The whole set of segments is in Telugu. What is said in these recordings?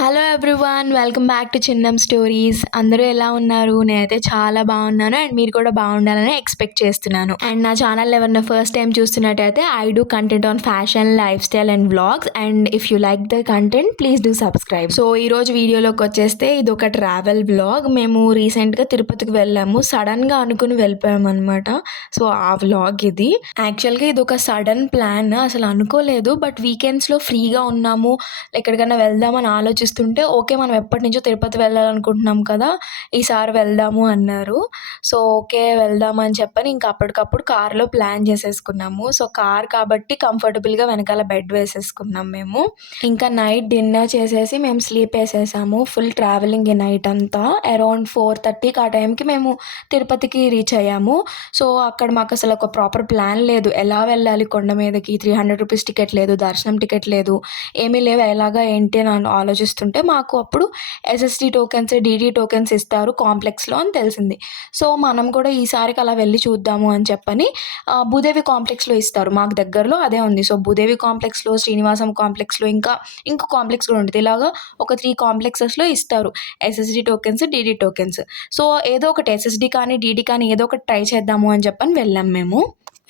Hello everyone, welcome back to Chinnam stories. అందరూ ఎలా ఉన్నారు? నేనైతే చాలా బాగున్నాను అండ్ మీరు కూడా బాగుండాలని ఎక్స్పెక్ట్ చేస్తున్నాను. అండ్ నా ఛానల్ ఎవరైనా ఫస్ట్ టైం చూస్తున్నట్టయితే I do content on fashion, life style and vlogs. And if you like the content please do subscribe. So ఈరోజు వీడియోలోకి వచ్చేస్తే ఇది ఒక ట్రావెల్ వ్లాగ్. మేము రీసెంట్గా తిరుపతికి వెళ్ళాము. సడన్గా అనుకుని వెళ్ళిపోయాము అనమాట. సో ఆ వ్లాగ్ ఇది. యాక్చువల్గా ఇది ఒక సడన్ ప్లాన్, అసలు అనుకోలేదు. బట్ వీకెండ్స్లో ఫ్రీగా ఉన్నాము, ఎక్కడికైనా వెళ్దామని ఆలోచిస్తుంటే ఓకే, మనం ఎప్పటి నుంచో తిరుపతి వెళ్ళాలనుకుంటున్నాం కదా, ఈసారి వెళ్దాము అన్నారు. సో ఓకే వెళ్దామని చెప్పని ఇంకా అప్పటికప్పుడు కార్లో ప్లాన్ చేసేసుకున్నాము. సో కార్ కాబట్టి కంఫర్టబుల్గా వెనకాల బెడ్ వేసేసుకున్నాం మేము. ఇంకా నైట్ డిన్నర్ చేసేసి మేము స్లీప్ వేసేసాము. ఫుల్ ట్రావెలింగ్ ఈ నైట్ అంతా. అరౌండ్ 4:30కి ఆ టైంకి మేము తిరుపతికి రీచ్ అయ్యాము. సో అక్కడ మాకు అసలు ఒక ప్రాపర్ ప్లాన్ లేదు, ఎలా వెళ్ళాలి కొండ మీదకి. 300 రూపీస్ టికెట్ లేదు, దర్శనం టికెట్ లేదు, ఏమీ లేవు. ఎలాగా ఏంటి అని ఆలోచిస్తుంటే మాకు అప్పుడు ఎస్ఎస్డి టోకెన్స్, డిడి టోకెన్స్ ఇస్తారు కాంప్లెక్స్లో అని తెలిసింది. సో మనం కూడా ఈసారికి అలా వెళ్ళి చూద్దాము అని చెప్పని భూదేవి కాంప్లెక్స్లో ఇస్తారు, మాకు దగ్గరలో అదే ఉంది. సో భూదేవి కాంప్లెక్స్లో, శ్రీనివాసం కాంప్లెక్స్లో, ఇంకో కాంప్లెక్స్ కూడా ఉంటుంది. ఇలాగా ఒక 3 కాంప్లెక్సెస్లో ఇస్తారు SSD tokens, DD tokens. So ఏదో ఒకటి ఎస్ఎస్డి కానీ డిడి కానీ ఏదో ఒకటి ట్రై చేద్దాము అని చెప్పని వెళ్ళాం మేము.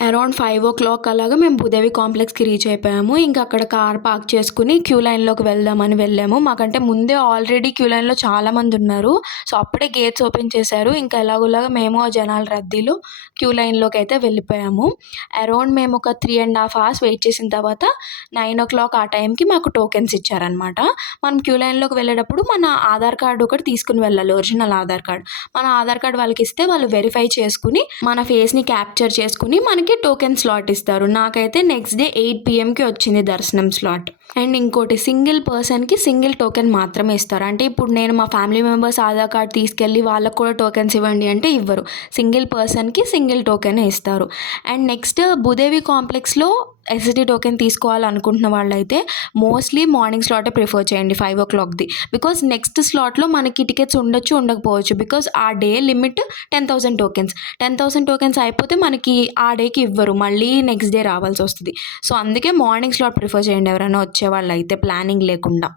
అరౌండ్ 5 o'clock అలాగా మేము భూదేవి కాంప్లెక్స్కి రీచ్ అయిపోయాము. ఇంకా అక్కడ కార్ పార్క్ చేసుకుని క్యూ లైన్లోకి వెళ్దామని వెళ్ళాము. మాకంటే ముందే ఆల్రెడీ క్యూ లైన్లో చాలామంది ఉన్నారు. సో అప్పుడే గేట్స్ ఓపెన్ చేశారు. ఇంకా ఎలాగోలాగా మేము ఆ జనాల రద్దీలో క్యూ లైన్లోకి అయితే వెళ్ళిపోయాము. అరౌండ్ మేము ఒక 3.5 hours వెయిట్ చేసిన తర్వాత 9 o'clock ఆ టైంకి మాకు టోకెన్స్ ఇచ్చారనమాట. మనం క్యూ లైన్లోకి వెళ్ళేటప్పుడు మన ఆధార్ కార్డు ఒకటి తీసుకుని వెళ్ళాలి, ఒరిజినల్ ఆధార్ కార్డ్. మన ఆధార్ కార్డ్ వాళ్ళకి ఇస్తే వాళ్ళు వెరిఫై చేసుకుని మన ఫేస్ని క్యాప్చర్ చేసుకుని మనకి టోకెన్ స్లాట్ ఇస్తారు. నాకైతే నెక్స్ట్ డే 8 PM వచ్చింది దర్శనం స్లాట్. అండ్ ఇంకోటి, సింగిల్ పర్సన్కి సింగిల్ టోకెన్ మాత్రమే ఇస్తారు. అంటే ఇప్పుడు నేను మా ఫ్యామిలీ మెంబర్స్ ఆధార్ కార్డ్ తీసుకెళ్ళి వాళ్ళకు కూడా టోకెన్స్ ఇవ్వండి అంటే ఇవ్వరు. సింగిల్ పర్సన్కి సింగిల్ టోకెనే ఇస్తారు. అండ్ నెక్స్ట్ భూదేవి కాంప్లెక్స్లో ఎస్ఎస్డి టోకెన్ తీసుకోవాలనుకుంటున్న వాళ్ళైతే మోస్ట్లీ మార్నింగ్ స్లాటే ప్రిఫర్ చేయండి, 5 o'clockది. బికాజ్ నెక్స్ట్ స్లాట్లో మనకి టికెట్స్ ఉండొచ్చు, ఉండకపోవచ్చు. బికాజ్ ఆ డే లిమిట్ 10,000 టోకెన్స్. 10,000 టోకెన్స్ అయిపోతే మనకి ఆ డేకి ఇవ్వరు, మళ్ళీ నెక్స్ట్ డే రావాల్సి వస్తుంది. సో అందుకే మార్నింగ్ స్లాట్ ప్రిఫర్ చేయండి ఎవరైనా వచ్చేవాళ్ళు అయితే, ప్లానింగ్ లేకుండా.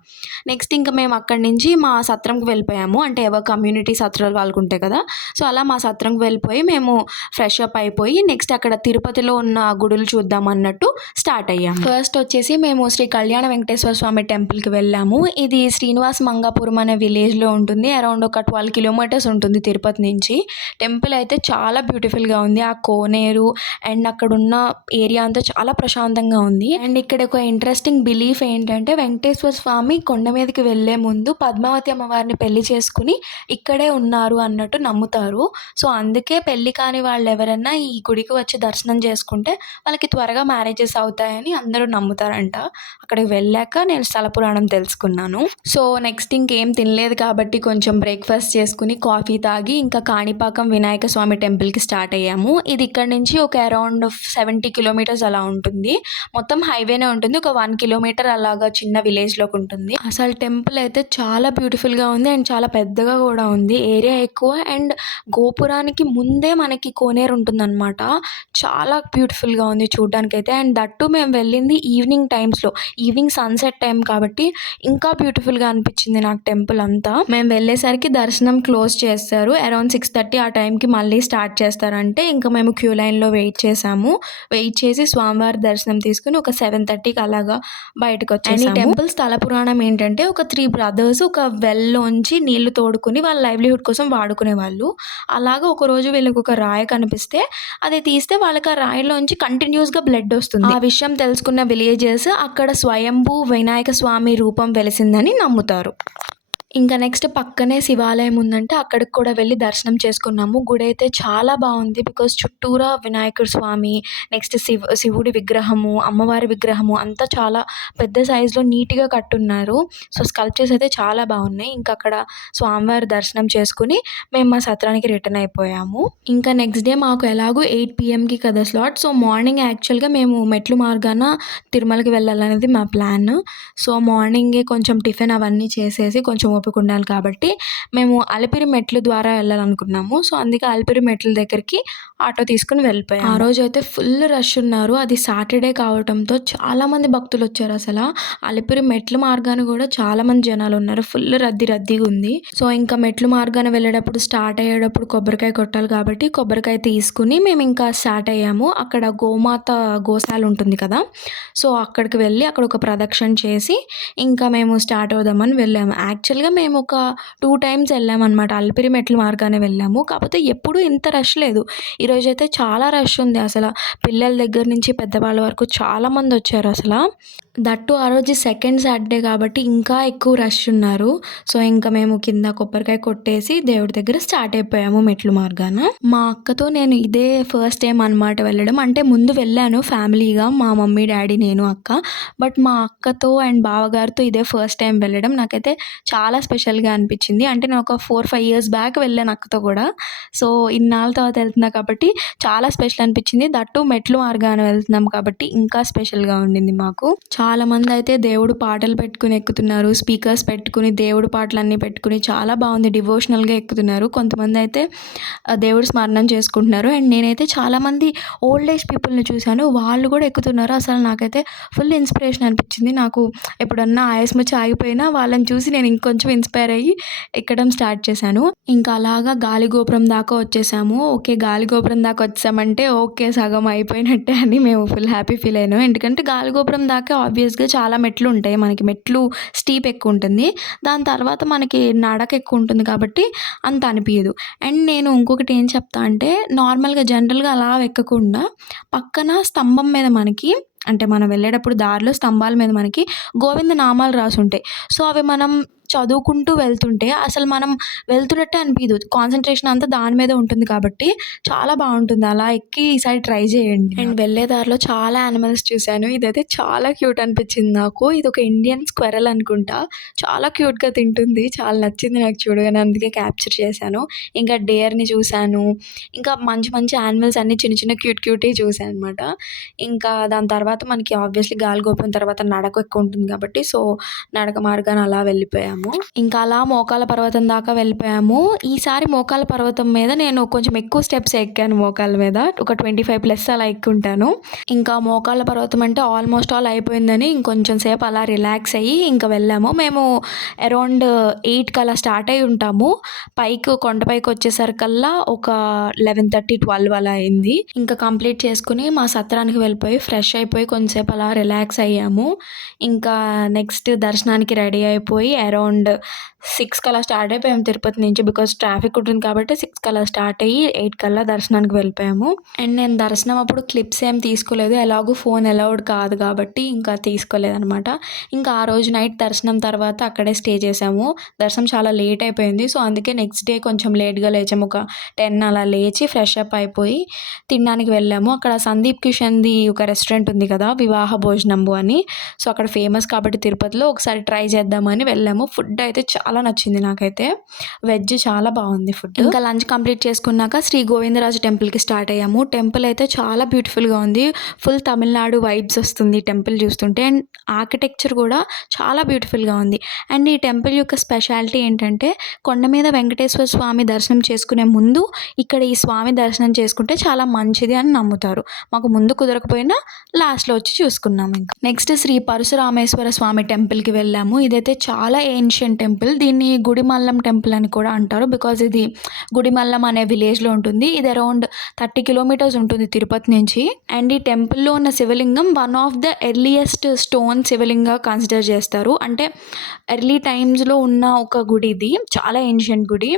నెక్స్ట్ ఇంకా మేము అక్కడి నుంచి మా సత్రంకి వెళ్ళిపోయాము. అంటే ఎవరు కమ్యూనిటీ సత్రాలు వాళ్ళకు ఉంటాయి కదా, సో అలా మా సత్రంకి వెళ్ళిపోయి మేము ఫ్రెష్ అప్ అయిపోయి నెక్స్ట్ అక్కడ తిరుపతిలో ఉన్న గుడులు చూద్దాం అన్నట్టు స్టార్ట్ అయ్యాము. ఫస్ట్ వచ్చేసి మేము శ్రీ కళ్యాణ వెంకటేశ్వర స్వామి టెంపుల్కి వెళ్ళాము. ఇది శ్రీనివాస్ మంగాపురం అనే విలేజ్లో ఉంటుంది. అరౌండ్ ఒక 12 kilometers ఉంటుంది తిరుపతి నుంచి. టెంపుల్ అయితే చాలా బ్యూటిఫుల్గా ఉంది. ఆ కోనేరు అండ్ అక్కడ ఉన్న ఏరియా అంతా చాలా ప్రశాంతంగా ఉంది. అండ్ ఇక్కడ ఒక ఇంట్రెస్టింగ్ బిలీఫ్ ఏంటంటే, వెంకటేశ్వర స్వామి కొండ మీదకి వెళ్ళే ముందు పద్మావతి అమ్మవారిని పెళ్లి చేసుకుని ఇక్కడే ఉన్నారు అన్నట్టు నమ్ముతారు. సో అందుకే పెళ్లి కాని వాళ్ళు ఎవరైనా ఈ గుడికి వచ్చి దర్శనం చేసుకుంటే వాళ్ళకి త్వరగా మ్యారేజెస్ అవుతాయని అందరూ నమ్ముతారంట. అక్కడికి వెళ్ళాక నేను స్థల పురాణం తెలుసుకున్నాను. సో నెక్స్ట్ ఇంకేం తినలేదు కాబట్టి కొంచెం బ్రేక్ఫాస్ట్ చేసుకుని కాఫీ తాగి ఇంకా కాణిపాకం వినాయక స్వామి టెంపుల్కి స్టార్ట్ అయ్యాము. ఇది ఇక్కడ నుంచి ఒక అరౌండ్ 70 kilometers అలా ఉంటుంది. మొత్తం హైవేనే ఉంటుంది. ఒక 1 kilometer అలాగా చిన్న విలేజ్లోకి ఉంటుంది. అసలు టెంపుల్ అయితే చాలా బ్యూటిఫుల్గా ఉంది అండ్ చాలా పెద్దగా కూడా ఉంది. ఏరియా ఎక్కువ అండ్ గోపురానికి ముందే మనకి కోనేరు ఉంటుందన్నమాట. చాలా బ్యూటిఫుల్గా ఉంది చూడడానికి అయితే. అండ్ దట్టు మేము వెళ్ళింది ఈవినింగ్ టైమ్స్లో, ఈవినింగ్ సన్సెట్ టైం కాబట్టి ఇంకా బ్యూటిఫుల్గా అనిపించింది నాకు టెంపుల్ అంతా. మేము వెళ్ళేసరికి దర్శనం క్లోజ్ చేస్తారు. అరౌండ్ 6:30 ఆ టైంకి మళ్ళీ స్టార్ట్ చేస్తారంటే ఇంకా మేము క్యూ లైన్లో వెయిట్ చేసాము. వెయిట్ చేసి స్వామివారి దర్శనం తీసుకుని ఒక 7:30కి అలాగా బయటకు వచ్చేసాము. ఈ టెంపుల్ స్థల పురాణం ఏంటంటే, ఒక 3 brothers ఒక వెల్లోంచి నీళ్లు తోడుకుని వాళ్ళ లైవ్లీహుడ్ కోసం వాడుకునే వాళ్ళు. అలాగా ఒకరోజు వీళ్ళకి ఒక రాయి కనిపిస్తే అది తీస్తే వాళ్ళకి ఆ రాయిలోంచి కంటిన్యూస్గా బ్లడ్ వస్తుంది. ఆ విషయం తెలుసుకున్న విలేజర్స్ అక్కడ స్వయంభూ వినాయక స్వామి రూపం వెలిసిందని నమ్ముతారు. ఇంకా నెక్స్ట్ పక్కనే శివాలయం ఉందంటే అక్కడికి కూడా వెళ్ళి దర్శనం చేసుకున్నాము. గుడి అయితే చాలా బాగుంది. బికాజ్ చుట్టూరా వినాయకుడు స్వామి, నెక్స్ట్ శివుడి విగ్రహము, అమ్మవారి విగ్రహము అంతా చాలా పెద్ద సైజులో నీట్గా కట్టున్నారు. సో స్కల్ప్చర్స్ అయితే చాలా బాగున్నాయి. ఇంకా అక్కడ స్వామివారి దర్శనం చేసుకుని మేము మా సత్రానికి రిటర్న్ అయిపోయాము. ఇంకా నెక్స్ట్ డే మాకు ఎలాగో 8 PMకి కదా స్లాట్. సో మార్నింగ్ యాక్చువల్గా మేము మెట్లు మార్గాన తిరుమలకి వెళ్ళాలనేది మా ప్లాన్. సో మార్నింగే కొంచెం టిఫిన్ అవన్నీ చేసేసి కొంచెం ఓపిక ఉండాలి కాబట్టి మేము అలిపిరి మెట్ల ద్వారా వెళ్ళాలనుకున్నాము. సో అందుకే అలిపిరి మెట్ల దగ్గరికి ఆటో తీసుకుని వెళ్ళిపోయాము. ఆ రోజైతే ఫుల్ రష్ ఉన్నారు. అది సాటర్డే కావటంతో చాలామంది భక్తులొచ్చారు అసల. అలిపిరి మెట్ల మార్గాన కూడా చాలామంది జనాలున్నారు. ఫుల్ రద్దీగా ఉంది. సో, ఇంకా మెట్లు మార్గాన వెళ్ళేటప్పుడు స్టార్ట్ అయ్యేటప్పుడు కొబ్బరికాయ కొట్టాలి కాబట్టి కొబ్బరికాయ తీసుకుని మేమింకా స్టార్ట్ అయ్యాము. అక్కడ గోమాత గోశాల ఉంటుంది కదా! సో, అక్కడికి వెళ్ళి అక్కడ ఒక ప్రదక్షిణ చేసి ఇంకా మేము స్టార్ట్ అవుదామని వెళ్ళాము. యాక్చువల్‌గా మేము ఒక 2 టైమ్స్ వెళ్ళామనమాట. అలిపిరి మెట్ల మార్గానే వెళ్ళాము. కాకపోతే ఎప్పుడూ ఇంత రష్ లేదు. ఈరోజైతే చాలా రష్ ఉంది అసల. పిల్లల దగ్గర నుంచి పెద్దవాళ్ళ వరకు చాలామందొచ్చారు అసల. దట్టు ఆ రోజు సెకండ్ సాటర్డే కాబట్టి ఇంకా ఎక్కువ రష్ ఉన్నారు. సో, ఇంకా మేము కింద కొబ్బరికాయ కొట్టేసి దేవుడి దగ్గర స్టార్ట్ అయిపోయాము మెట్ల మార్గాన. మా అక్కతో నేను ఇదే ఫస్ట్ టైం అనమాట వెళ్ళడం. అంటే ముందు వెళ్ళాను ఫ్యామిలీగా మా మమ్మీ, డ్యాడీ, నేను, అక్క. బట్ మా అక్కతో అండ్ బావగారితో ఇదే ఫస్ట్ టైం వెళ్ళడం. నాకైతే చాలా స్పెషల్‌గా అనిపించింది. అంటే నేను ఒక 4, 5 ఇయర్స్ బ్యాక్ వెళ్ళాను అక్కతో కూడా. సో, ఇన్నాళ్ళ తర్వాత వెళ్తున్నా కాబట్టి చాలా స్పెషల్ అనిపించింది. దట్టు మెట్లు మార్గాన వెళ్తున్నాం కాబట్టి ఇంకా స్పెషల్‌గా ఉండింది మాకు. చాలామందయితే దేవుడు పాటలు పెట్టుకుని ఎక్కుతున్నారు. స్పీకర్స్ పెట్టుకుని దేవుడు పాటలన్నీ పెట్టుకుని చాలా బాగుంది. డివోషనల్‌గా ఎక్కుతున్నారు. కొంతమందయితే దేవుడి స్మరణం చేసుకుంటున్నారు. అండ్ నేనైతే చాలామంది ఓల్డ్ ఏజ్ పీపుల్‌ని చూశాను. వాళ్ళు కూడా ఎక్కుతున్నారు. అసలు నాకైతే ఫుల్ ఇన్స్పిరేషన్ అనిపించింది. నాకు ఎప్పుడన్నా ఆయాసం వచ్చి ఆగిపోయినా వాళ్ళని చూసి నేను ఇంకొంచెం ఇన్స్పైర్ అయ్యి ఎక్కడం స్టార్ట్ చేశాను. ఇంకా అలాగా గాలిగోపురం దాకా వచ్చేసాము. ఓకే, గాలిగోపురం దాకా వచ్చామంటే ఓకే, సగం అయిపోయినట్టే అని మేము ఫుల్ హ్యాపీ ఫీల్ అయ్యాను. ఎందుకంటే గాలిగోపురం దాకా ఆబ్వియస్‌గా చాలా మెట్లు ఉంటాయి. మనకి మెట్లు స్టీప్ ఎక్కువ ఉంటుంది. దాని తర్వాత మనకి నడక ఎక్కువ ఉంటుంది కాబట్టి అంత అనిపియదు. అండ్ నేను ఇంకొకటి ఏం చెప్తా అంటే నార్మల్‌గా జనరల్‌గా అలా ఎక్కకుండా పక్కన స్తంభం మీద మనకి అంటే మనం వెళ్ళేటప్పుడు దారిలో స్తంభాల మీద మనకి గోవింద నామాలు రాసుంటాయి. సో, అవి మనం చదువుకుంటూ వెళ్తుంటే అసలు మనం వెళ్తున్నట్టే అనిపియదు. కాన్సంట్రేషన్ అంతా దాని మీదే ఉంటుంది కాబట్టి చాలా బావుంటుంది. అలా ఎక్కి ఈసారి ట్రై చేయండి. అండ్ వెళ్ళే దారిలో చాలా యానిమల్స్ చూశాను. ఇదైతే చాలా క్యూట్ అనిపించింది నాకు. ఇదొక ఇండియన్ స్క్వెరల్ అనుకుంటా. చాలా క్యూట్‌గా తింటుంది. చాలా నచ్చింది నాకు చూడగానే. అందుకే క్యాప్చర్ చేశాను. ఇంకా డేర్‌ని చూశాను. ఇంకా మంచి మంచి యానిమల్స్ అన్నీ చిన్న చిన్న క్యూట్‌వి చూశాను అనమాట. ఇంకా దాని తర్వాత మనకి ఆబ్వియస్‌లీ గాలిగోపురం తర్వాత నడక ఎక్కువ ఉంటుంది కాబట్టి సో, నడక మార్గాన అలా వెళ్ళిపోయాము. ఇంకా అలా మోకాళ్ళ పర్వతం దాకా వెళ్ళిపోయాము. ఈసారి మోకాళ్ళ పర్వతం మీద నేను కొంచెం ఎక్కువ స్టెప్స్ ఎక్కాను మోకాళ్ళ మీద. ఒక 25+ అలా ఎక్కుంటాను. ఇంకా మోకాళ్ళ పర్వతం అంటే ఆల్మోస్ట్ ఆల్ అయిపోయిందని ఇంకొంచెం సేపు అలా రిలాక్స్ అయ్యి ఇంకా వెళ్ళాము. మేము అరౌండ్ 8కి అలా స్టార్ట్ అయ్యి ఉంటాము. కొండపైకి వచ్చేసరికల్లా ఒక 11:30, 12 అలా అయింది. ఇంకా కంప్లీట్ చేసుకుని మా సత్రానికి వెళ్ళిపోయి ఫ్రెష్ అయిపోయి కొంచెంసేపు అలా రిలాక్స్ అయ్యాము. ఇంకా నెక్స్ట్ దర్శనానికి రెడీ అయిపోయి అరౌండ్ 6కి అలా స్టార్ట్ అయిపోయాము తిరుపతి నుంచి. బికాజ్ ట్రాఫిక్ ఉంటుంది కాబట్టి 6కి అలా స్టార్ట్ అయ్యి 8 కల్లా దర్శనానికి వెళ్ళిపోయాము. అండ్ నేను దర్శనం అప్పుడు క్లిప్స్ ఏం తీసుకోలేదు. ఎలాగో ఫోన్ అలౌడ్ కాదు కాబట్టి ఇంకా తీసుకోలేదనమాట. ఇంకా ఆ రోజు నైట్ దర్శనం తర్వాత అక్కడే స్టే చేసాము. దర్శనం చాలా లేట్ అయిపోయింది. సో, అందుకే నెక్స్ట్ డే కొంచెం లేట్‌గా లేచాము. ఒక 10 అలా లేచి ఫ్రెష్ అప్ అయిపోయి తినడానికి వెళ్ళాము. అక్కడ సందీప్ కిషన్‌ది ఒక రెస్టారెంట్ ఉంది కదా! వివాహ భోజనంబు అని. సో, అక్కడ ఫేమస్ కాబట్టి తిరుపతిలో ఒకసారి ట్రై చేద్దామని వెళ్ళాము. ఫుడ్ అయితే చాలా నచ్చింది నాకైతే. వెజ్ చాలా బాగుంది ఫుడ్. ఇంకా లంచ్ కంప్లీట్ చేసుకున్నాక శ్రీ గోవిందరాజు టెంపుల్‌కి స్టార్ట్ అయ్యాము. టెంపుల్ అయితే చాలా బ్యూటిఫుల్‌గా ఉంది. ఫుల్ తమిళనాడు వైబ్స్ వస్తుంది టెంపుల్ చూస్తుంటే. అండ్ ఆర్కిటెక్చర్ కూడా చాలా బ్యూటిఫుల్‌గా ఉంది. అండ్ ఈ టెంపుల్ యొక్క స్పెషాలిటీ ఏంటంటే కొండ మీద వెంకటేశ్వర స్వామి దర్శనం చేసుకునే ముందు ఇక్కడ ఈ స్వామి దర్శనం చేసుకుంటే చాలా మంచిది అని నమ్ముతారు. మాకు ముందు కుదరకపోయినా లాస్ట్‌లో వచ్చి చూసుకున్నాము ఇంకా. నెక్స్ట్ శ్రీ పరశురామేశ్వర స్వామి టెంపుల్‌కి వెళ్ళాము. ఇదైతే చాలా ఏన్షియంట్ టెంపుల్. దీన్ని గుడిమల్లం టెంపుల్ అని కూడా అంటారు. బికాజ్ ఇది గుడిమల్లం అనే విలేజ్‌లో ఉంటుంది. ఇది అరౌండ్ 30 కిలోమీటర్స్ ఉంటుంది తిరుపతి నుంచి. అండ్ ఈ టెంపుల్‌లో ఉన్న శివలింగం one of the earliest stone శివలింగంగా కన్సిడర్ చేస్తారు. అంటే ఎర్లీ టైమ్స్‌లో ఉన్న ఒక గుడి ఇది. చాలా ఏన్షియంట్ గుడి.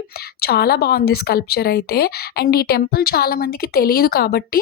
చాలా బాగుంది స్కల్ప్చర్ అయితే. అండ్ ఈ టెంపుల్ చాలా మందికి తెలియదు కాబట్టి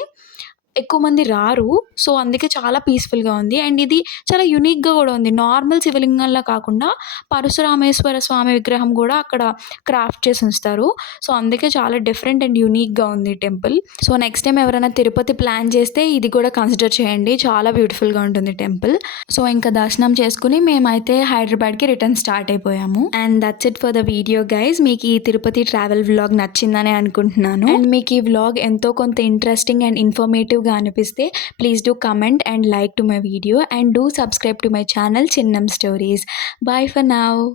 ఎక్కువ మంది రారు. సో, అందుకే చాలా పీస్‌ఫుల్‌గా ఉంది. అండ్ ఇది చాలా యూనిక్‌గా కూడా ఉంది. నార్మల్ శివలింగంలా కాకుండా పరశురామేశ్వర స్వామి విగ్రహం కూడా అక్కడ క్రాఫ్ట్ చేసి ఉంచుతారు. సో, అందుకే చాలా డిఫరెంట్ అండ్ యూనిక్‌గా ఉంది టెంపుల్. సో, నెక్స్ట్ టైం ఎవరైనా తిరుపతి ప్లాన్ చేస్తే ఇది కూడా కన్సిడర్ చేయండి. చాలా బ్యూటిఫుల్‌గా ఉంటుంది టెంపుల్. సో, ఇంకా దర్శనం చేసుకుని మేమైతే హైదరాబాద్‌కి రిటర్న్ స్టార్ట్ అయిపోయాము. And that's it for the video guys. మీకు ఈ తిరుపతి ట్రావెల్ వ్లాగ్ నచ్చిందనే అనుకుంటున్నాను. అండ్ మీకు ఈ వ్లాగ్ ఎంతో కొంత ఇంట్రెస్టింగ్ అండ్ ఇన్ఫర్మేటివ్గా అనిపిస్తే please do comment and like to my video and do subscribe to my channel Chinnam Stories. Bye for now.